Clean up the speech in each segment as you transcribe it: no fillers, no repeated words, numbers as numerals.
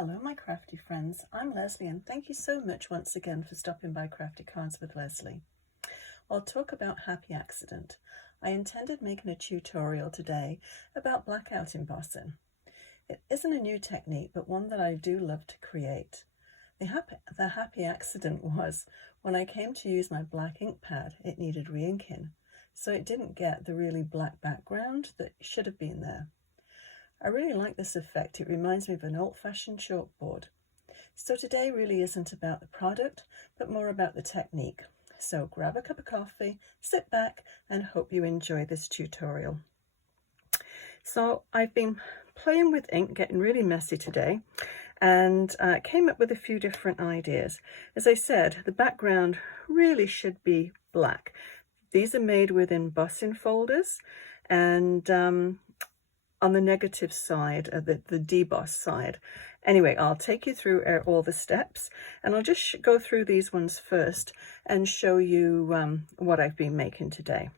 Hello my crafty friends, I'm Leslie and thank you so much once again for stopping by Crafty Cards with Leslie. I'll talk about Happy Accident. I intended making a tutorial today about blackout embossing. It isn't a new technique but one that I do love to create. The happy accident was when I came to use my black ink pad it needed re-inking, so it didn't get the really black background that should have been there. I really like this effect. It reminds me of an old-fashioned chalkboard. So today really isn't about the product, but more about the technique. So grab a cup of coffee, sit back, and hope you enjoy this tutorial. So I've been playing with ink, getting really messy today, and came up with a few different ideas. As I said, the background really should be black. These are made with embossing folders, and on the negative side, the deboss side. Anyway, I'll take you through all the steps, and I'll just go through these ones first and show you what I've been making today.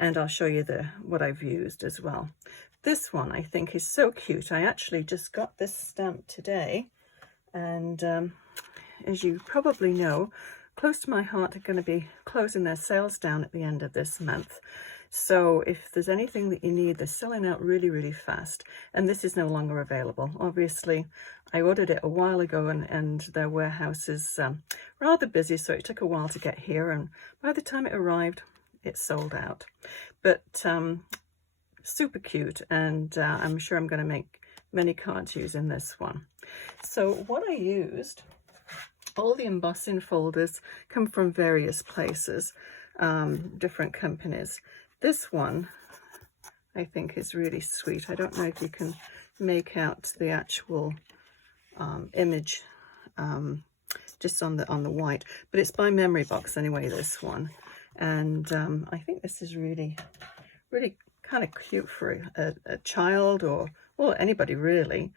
And I'll show you what I've used as well. This one I think is so cute. I actually just got this stamp today, and as you probably know, Close to My Heart are going to be closing their sales down at the end of this month. So if there's anything that you need, they're selling out really, really fast. And this is no longer available. Obviously, I ordered it a while ago and their warehouse is rather busy, so it took a while to get here. And by the time it arrived, it sold out. But super cute, and I'm sure I'm going to make many cards using this one. So what I used, all the embossing folders come from various places, different companies. This one I think is really sweet. I don't know if you can make out the actual image just on the white, but it's by Memory Box anyway, this one. And I think this is really kind of cute for a child or, well, anybody really.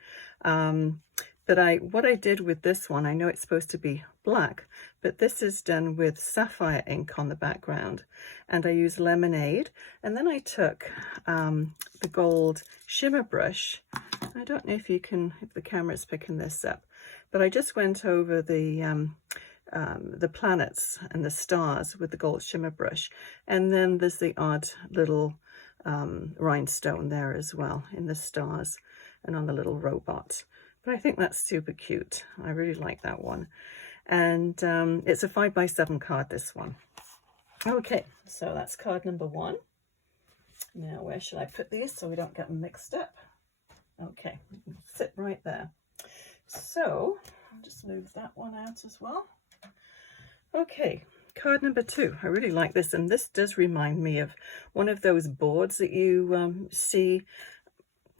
But what I did with this one, I know it's supposed to be black, but this is done with sapphire ink on the background, and I used lemonade, and then I took the gold shimmer brush. I don't know if the camera's picking this up, but I just went over the planets and the stars with the gold shimmer brush, and then there's the odd little rhinestone there as well in the stars and on the little robot. But I think that's super cute. I really like that one. And it's a 5x7 card, this one. Okay, so that's card number 1. Now, where should I put these so we don't get them mixed up? Okay, sit right there. So, I'll just move that one out as well. Okay, card number 2. I really like this, and this does remind me of one of those boards that you see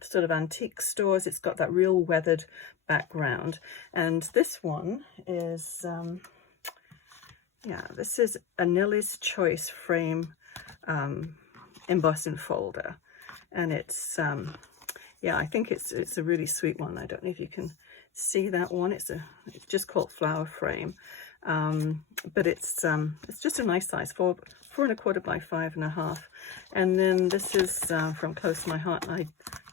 sort of antique stores. It's got that real weathered background, and this one is this is a Nellie's Choice frame embossing folder, and it's I think it's a really sweet one. I don't know if you can see that one. It's just called Flower Frame, but it's just a nice size, 4 1/4 by 5 1/2. And then this is from Close to My Heart. I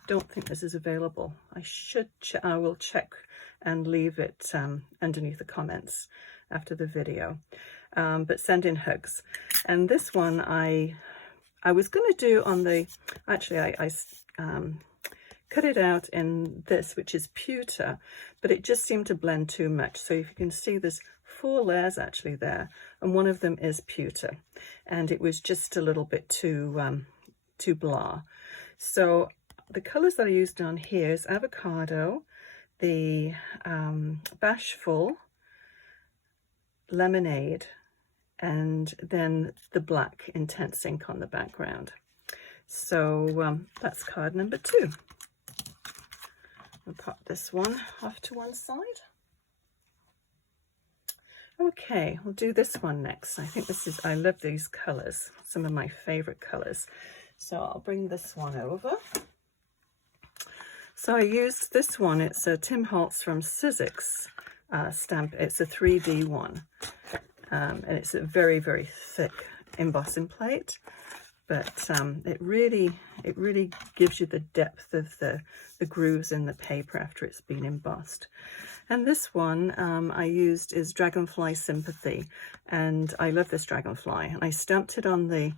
don't think this is available. I will check and leave it underneath the comments after the video. But send in hugs. And this one I was going to do on the, actually I cut it out in this, which is pewter, but it just seemed to blend too much. So if you can see, there's 4 layers actually there, and one of them is pewter, and it was just a little bit too blah. So the colors that I used on here is Avocado, the Bashful, Lemonade, and then the black Intense ink on the background. So that's card number 2. I'll pop this one off to one side. Okay, we'll do this one next. I think I love these colors, some of my favorite colors. So I'll bring this one over. So I used this one. It's a Tim Holtz from Sizzix stamp. It's a 3D one, and it's a very, very thick embossing plate. but it really gives you the depth of the grooves in the paper after it's been embossed. And this one I used is Dragonfly Sympathy, and I love this dragonfly, and I stamped it on the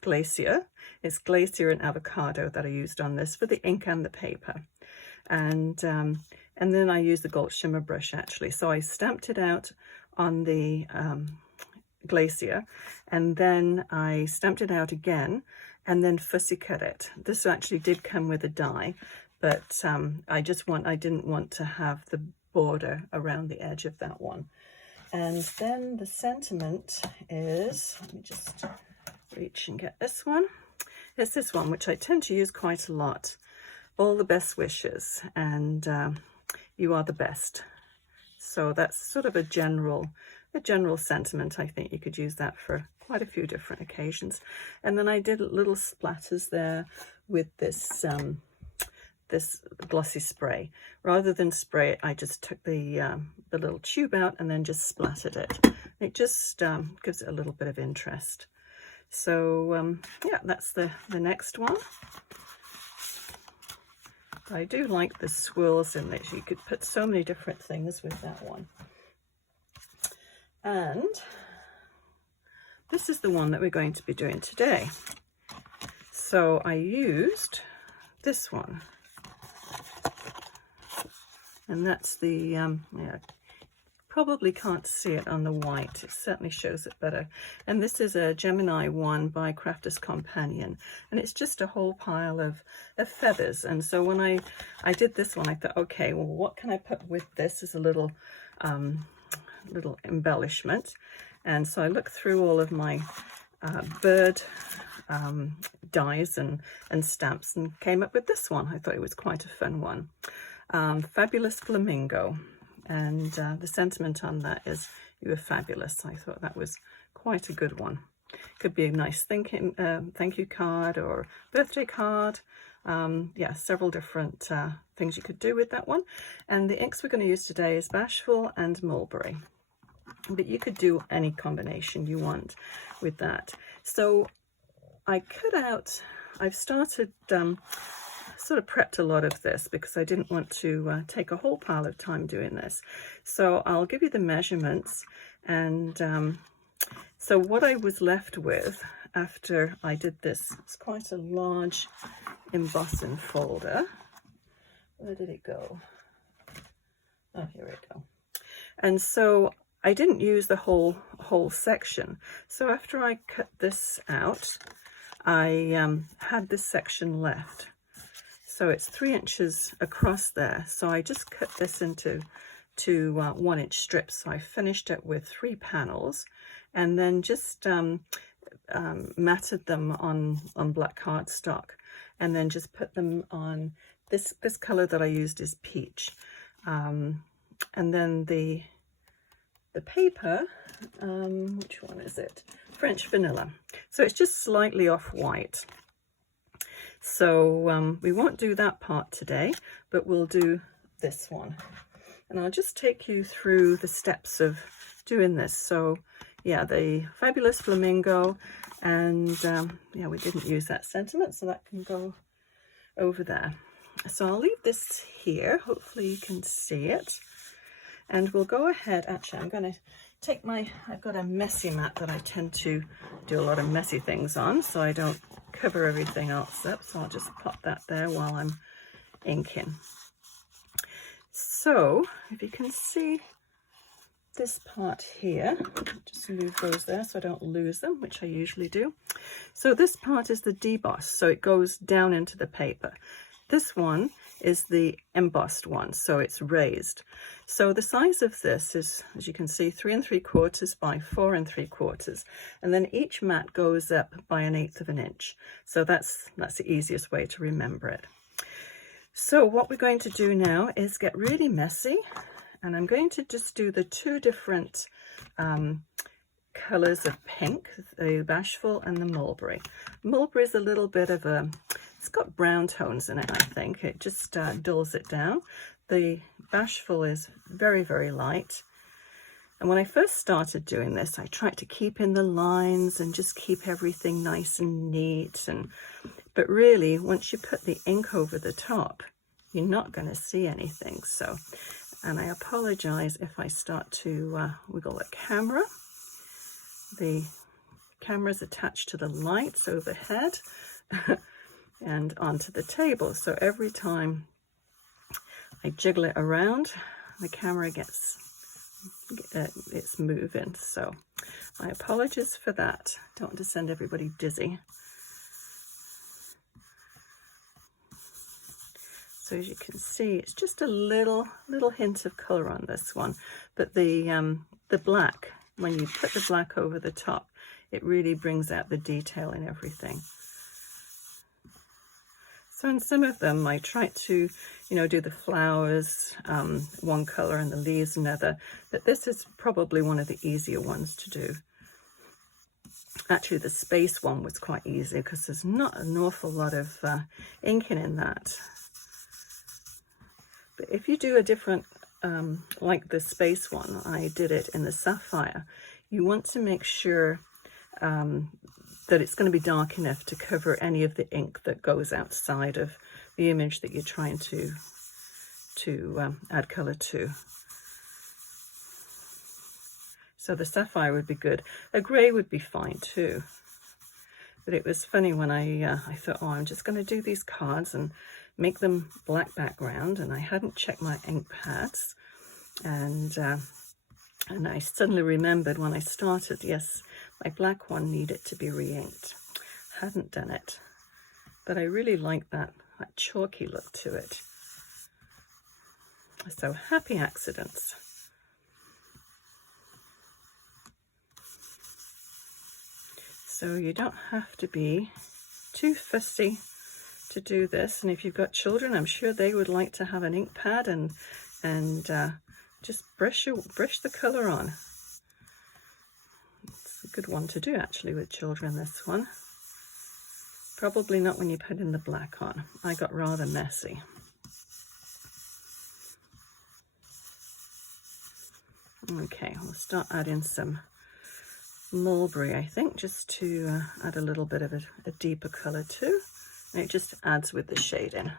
Glacier. It's Glacier and Avocado that I used on this for the ink and the paper. And then I used the gold shimmer brush actually. So I stamped it out on the Glacier, and then I stamped it out again and then fussy cut it. This actually did come with a die, but I didn't want to have the border around the edge of that one. And then the sentiment is, let me just reach and get this one. It's this one, which I tend to use quite a lot. All the best wishes, and you are the best. So that's sort of a general sentiment. I think you could use that for quite a few different occasions. And then I did little splatters there with this this glossy spray. Rather than spray it, I just took the little tube out and then just splattered it. It just gives it a little bit of interest. So yeah, that's the next one. I do like the swirls in this. You could put so many different things with that one. And this is the one that we're going to be doing today. So I used this one. And that's the, yeah, probably can't see it on the white. It certainly shows it better. And this is a Gemini 1 by Crafter's Companion. And it's just a whole pile of feathers. And so when I did this one, I thought, okay, well, what can I put with this as a little embellishment? And so I looked through all of my bird dies and stamps and came up with this one. I thought it was quite a fun one. Fabulous Flamingo. And the sentiment on that is, you were fabulous. I thought that was quite a good one. Could be a nice thank you card or birthday card. Yeah, several different things you could do with that one. And the inks we're going to use today is Bashful and Mulberry. But you could do any combination you want with that. So I cut out, I've started, sort of prepped a lot of this because I didn't want to take a whole pile of time doing this. So I'll give you the measurements. And so what I was left with after I did this, it's quite a large embossing folder. Where did it go? Oh, here we go. And so I didn't use the whole section. So after I cut this out, I had this section left. So it's 3 inches across there. So I just cut this into 1 inch strips. So I finished it with 3 panels and then just matted them on black cardstock and then just put them on this color that I used is peach. And then the paper, which one is it? French vanilla. So it's just slightly off-white. So we won't do that part today, but we'll do this one. And I'll just take you through the steps of doing this. So yeah, the Fabulous Flamingo, and yeah, we didn't use that sentiment, so that can go over there. So I'll leave this here. Hopefully you can see it. And we'll go ahead, actually I'm going to take I've got a messy mat that I tend to do a lot of messy things on, so I don't cover everything else up. So I'll just pop that there while I'm inking. So if you can see this part here, just move those there so I don't lose them, which I usually do. So this part is the deboss, so it goes down into the paper. This one is the embossed one, so it's raised. So the size of this is, as you can see, 3 3/4 by 4 3/4, and then each mat goes up by 1/8 of an inch. So that's the easiest way to remember it. So what we're going to do now is get really messy, and I'm going to just do the 2 different colors of pink, the Bashful and the Mulberry. Mulberry is a little bit of a, it's got brown tones in it, I think. It just dulls it down. The Bashful is very, very light. And when I first started doing this, I tried to keep in the lines and just keep everything nice and neat. But really, once you put the ink over the top, you're not going to see anything. So, and I apologize if I start to wiggle the camera. The camera's attached to the lights overhead and onto the table. So every time I jiggle it around, the camera gets it's moving. So my apologies for that. Don't want to send everybody dizzy. So as you can see, it's just a little hint of color on this one, but the black, when you put the black over the top, it really brings out the detail in everything. So in some of them, I tried to, you know, do the flowers one color and the leaves another, but this is probably one of the easier ones to do. Actually, the space one was quite easy because there's not an awful lot of inking in that. But if you do a different, like the space one, I did it in the sapphire, you want to make sure that it's going to be dark enough to cover any of the ink that goes outside of the image that you're trying to add color to. So the sapphire would be good. A grey would be fine too. But it was funny when I thought, oh, I'm just going to do these cards and make them black background, and I hadn't checked my ink pads, and I suddenly remembered when I started, yes, my black one needed to be re-inked. Hadn't done it, but I really like that chalky look to it. So happy accidents. So you don't have to be too fussy to do this, and if you've got children, I'm sure they would like to have an ink pad and just brush the color on. It's a good one to do actually with children, this one. Probably not when you put in the black on. I got rather messy. Okay, we'll start adding some mulberry, I think, just to add a little bit of a deeper color too. And it just adds with the shading.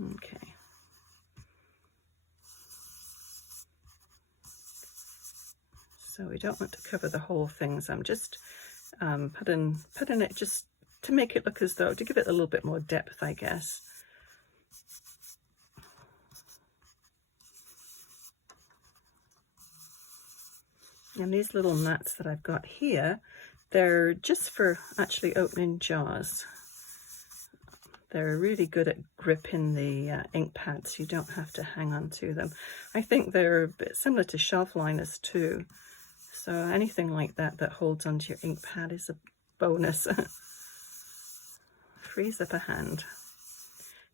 Okay. So we don't want to cover the whole thing, so I'm just putting it just to make it look as though, to give it a little bit more depth, I guess. And these little mats that I've got here, they're just for actually opening jars. They're really good at gripping the ink pads. You don't have to hang on to them. I think they're a bit similar to shelf liners too. So anything like that that holds onto your ink pad is a bonus. Frees up a hand.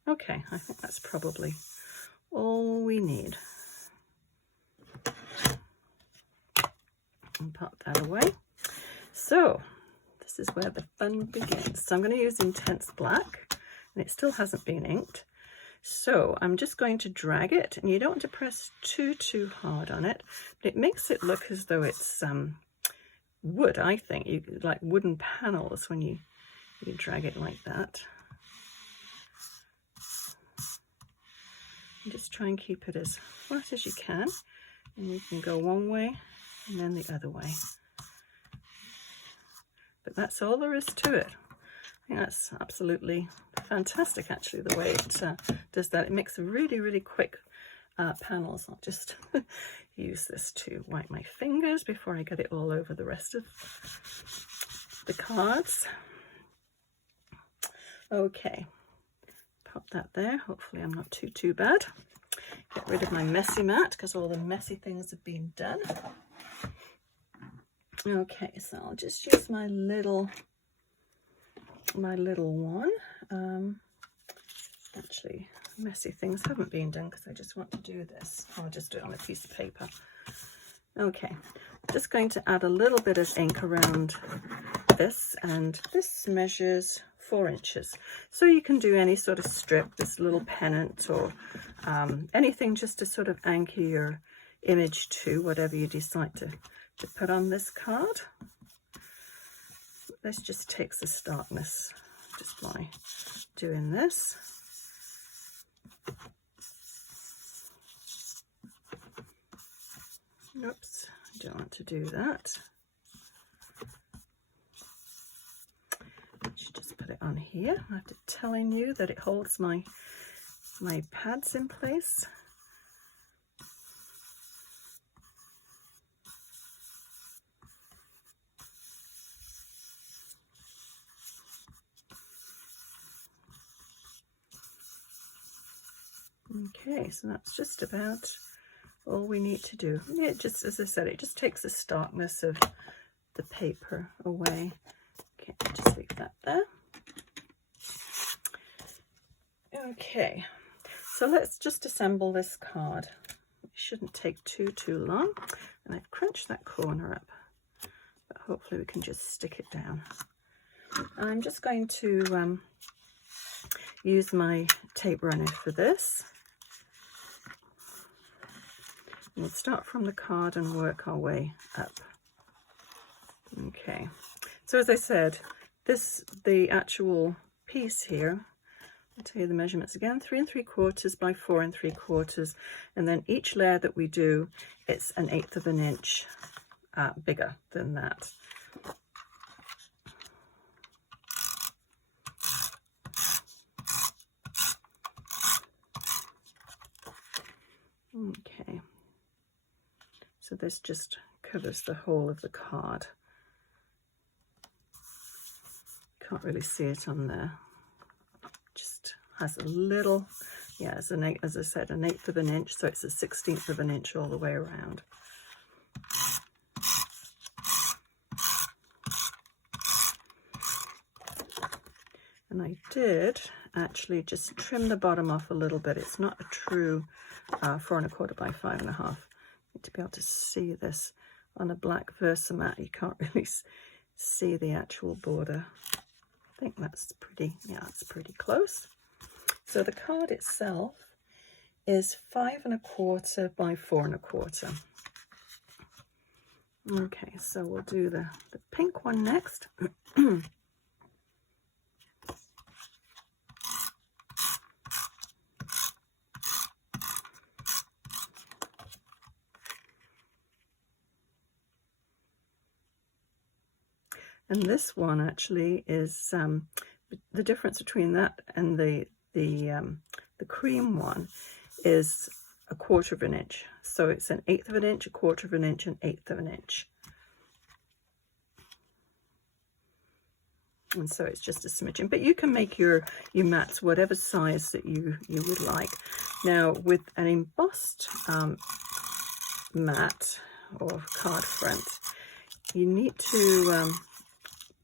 Okay, I think that's probably all we need. And pop that away. So this is where the fun begins. So I'm going to use Intense Black, and it still hasn't been inked. So I'm just going to drag it, and you don't want to press too hard on it, but it makes it look as though it's wood, I think. You like wooden panels when you drag it like that. And just try and keep it as flat as you can, and you can go one way and then the other way. But that's all there is to it. I think that's absolutely fantastic, actually, the way it does that. It makes really quick panels. I'll just use this to wipe my fingers before I get it all over the rest of the cards. Okay, pop that there. Hopefully I'm not too bad. Get rid of my messy mat because all the messy things have been done. Okay, so I'll just use my little one. Actually, messy things haven't been done because I just want to do this. I'll just do it on a piece of paper. Okay, I'm just going to add a little bit of ink around this, and this measures 4 inches. So you can do any sort of strip, this little pennant, or anything just to sort of anchor your image to whatever you decide to put on this card. This just takes the starkness just by doing this. Oops, I don't want to do that. I should just put it on here after telling you that it holds my pads in place. Okay, so that's just about all we need to do. It just, as I said, it just takes the starkness of the paper away. Okay, just leave that there. Okay, so let's just assemble this card. It shouldn't take too long. And I've crunched that corner up, but hopefully we can just stick it down. I'm just going to use my tape runner for this. We'll start from the card and work our way up. Okay, so as I said, the actual piece here, I'll tell you the measurements again, 3 3/4 by 4 3/4, and then each layer that we do, it's 1/8 of an inch bigger than that. Okay. So this just covers the whole of the card. Can't really see it on there. Just has a little, yeah, as I said, 1/8 of an inch, so it's 1/16 of an inch all the way around. And I did actually just trim the bottom off a little bit. It's not a true 4 1/4 by 5 1/2. To be able to see this on a black VersaMat, you can't really see the actual border. I think that's pretty, yeah, it's pretty close. So the card itself is 5 1/4 by 4 1/4. Okay, so we'll do the pink one next. And this one actually is the difference between that and the cream one is 1/4 of an inch. So it's 1/8 of an inch, 1/4 of an inch, and 1/8 of an inch. And so it's just a smidgen. But you can make your mats whatever size that you would like. Now with an embossed mat or card front, you need to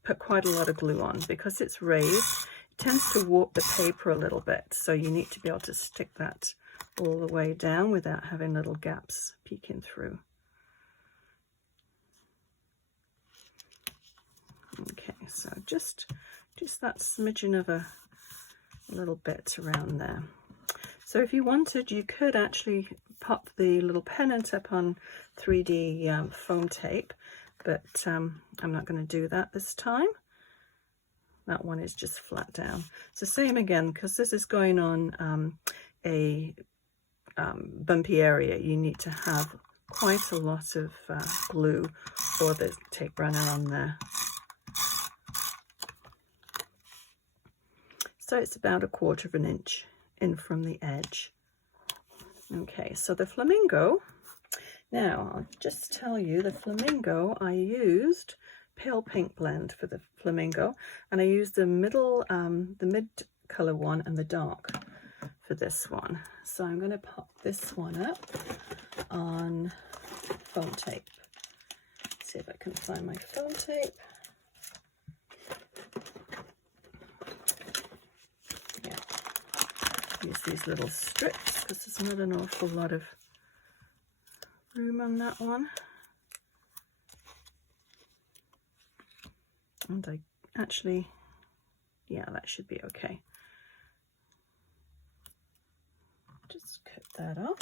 put quite a lot of glue on because it's raised. It tends to warp the paper a little bit, so you need to be able to stick that all the way down without having little gaps peeking through. Okay, so just that smidgen of a little bit around there. So if you wanted, you could actually pop the little pennant up on 3D foam tape, but I'm not going to do that this time. That one is just flat down. So same again, because this is going on a bumpy area, you need to have quite a lot of glue or the tape runner on there. So it's about 1/4 of an inch in from the edge. Okay, so the Flamingo, now I'll just tell you the Flamingo, I used pale pink blend for the Flamingo, and I used the mid color one and the dark for this one. So I'm going to pop this one up on foam tape. See if I can find my foam tape. Yeah, use these little strips because there's not an awful lot of room on that one. And I actually Yeah, that should be okay. Just cut that off.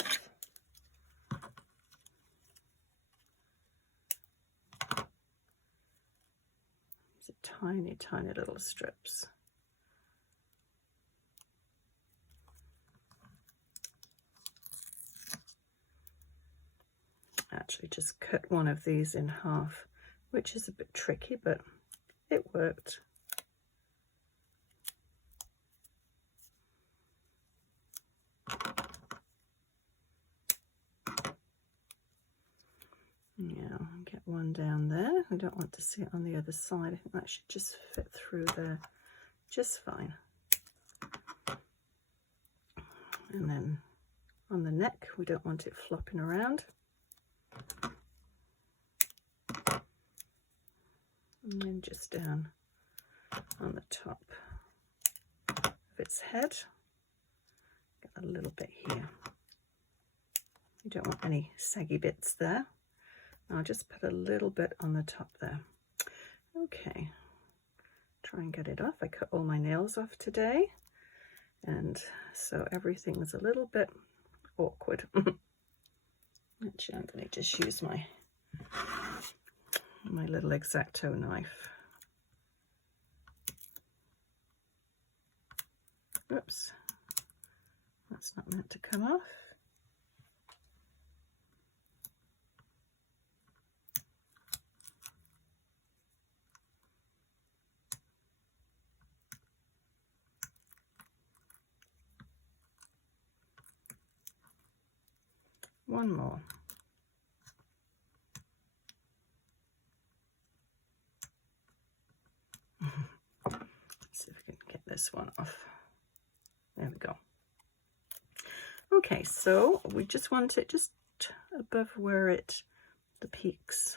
These are tiny, tiny little strips. Actually just cut one of these in half, which is a bit tricky, but it worked. Yeah, get one down there. I don't want to see it on the other side. I think that should just fit through there just fine. And then on the neck, we don't want it flopping around. And then just down on the top of its head, get a little bit here. You don't want any saggy bits there. I'll just put a little bit on the top there. Okay, try and get it off. I cut all my nails off today, and so everything's a little bit awkward. Actually, I'm going to just use my little X-Acto knife. Oops, that's not meant to come off. One more. Let's see if we can get this one off. There we go. Okay, so we just want it just above where the peaks.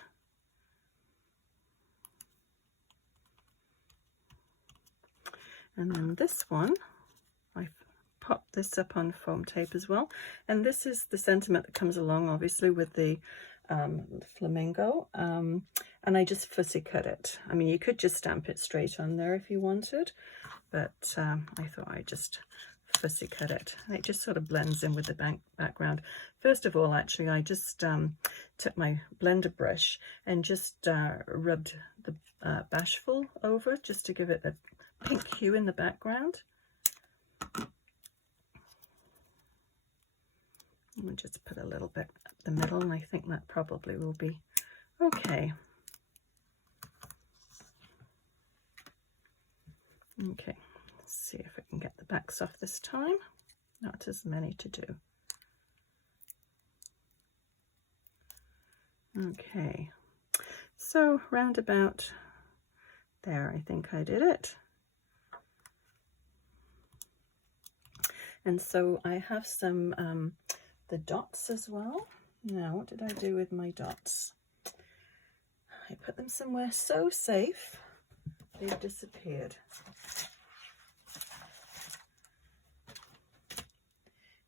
And then this one, I've popped this up on foam tape as well. And this is the sentiment that comes along, obviously, with the Flamingo. And I just fussy cut it. I mean, you could just stamp it straight on there if you wanted, but I thought I'd just fussy cut it. And it just sort of blends in with the background. First of all, actually, I just took my blender brush and just rubbed the Bashful over just to give it a pink hue in the background. We'll just put a little bit up the middle, and I think that probably will be okay. Okay, let's see if I can get the backs off this time. Not as many to do. Okay, so round about there, I think I did it. And so I have some the dots as well. Now, what did I do with my dots? I put them somewhere so safe, they've disappeared.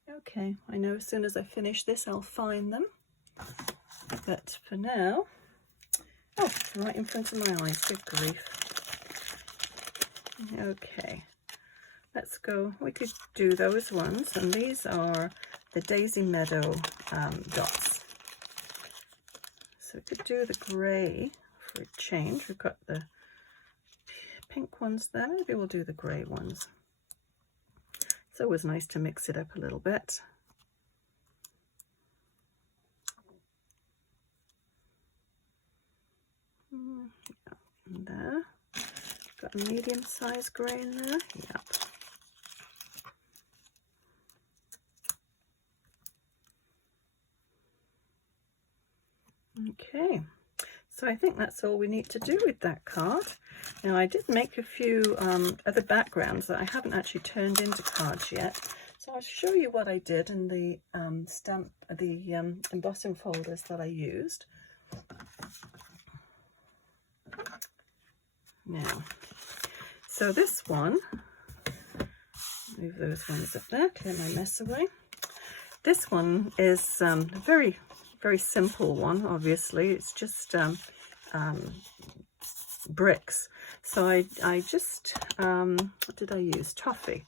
Okay, I know as soon as I finish this, I'll find them. But for now, oh, right in front of my eyes, good grief. Okay, let's go. We could do those ones, and these are the Daisy Meadow dots. So we could do the grey for a change. We've got the pink ones there. Maybe we'll do the grey ones. It's always nice to mix it up a little bit. And there. Got a medium-sized grey in there. Yep. Okay, so I think that's all we need to do with that card. Now, I did make a few other backgrounds that I haven't actually turned into cards yet, so I'll show you what I did in the embossing folders that I used. Now, so this one, move those ones up there, clear my mess away. This one is a very simple one, obviously. It's just bricks. So I just, what did I use? Toffee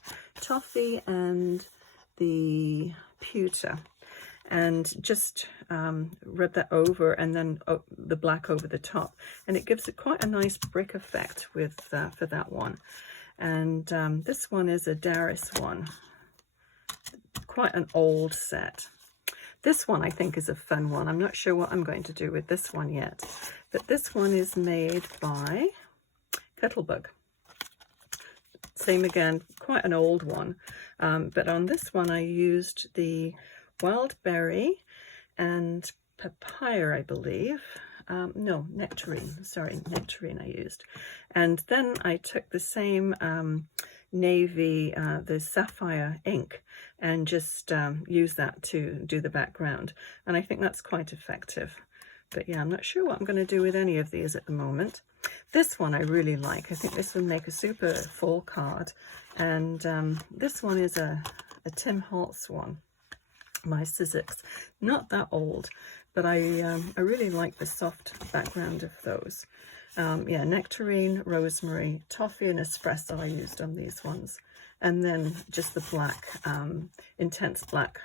and the pewter, and just rub that over, and then the black over the top, and it gives it quite a nice brick effect with for that one. And this one is a Darius one, quite an old set. This one I think is a fun one. I'm not sure what I'm going to do with this one yet, but this one is made by Kettlebug. Same again, quite an old one, but on this one I used the wild berry and papaya, I believe. No, nectarine, sorry, nectarine I used. And then I took the same navy, the sapphire ink, and just used that to do the background. And I think that's quite effective. But yeah, I'm not sure what I'm going to do with any of these at the moment. This one I really like. I think this would make a super fall card. And this one is a Tim Holtz one, my Scissors. Not that old, but I really like the soft background of those. Yeah, nectarine, rosemary, toffee and espresso I used on these ones. And then just the black, intense black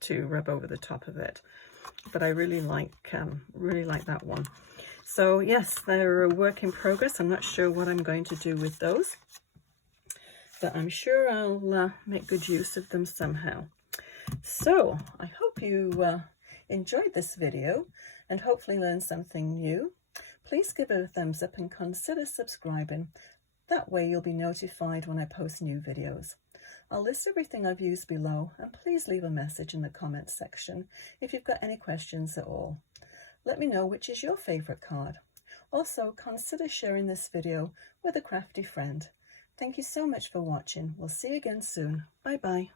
to rub over the top of it. But I really like that one. So yes, they're a work in progress. I'm not sure what I'm going to do with those, but I'm sure I'll make good use of them somehow. So I hope you enjoyed this video and hopefully learned something new. Please give it a thumbs up and consider subscribing. That way you'll be notified when I post new videos. I'll list everything I've used below, and please leave a message in the comments section if you've got any questions at all. Let me know which is your favourite card. Also, consider sharing this video with a crafty friend. Thank you so much for watching. We'll see you again soon. Bye bye.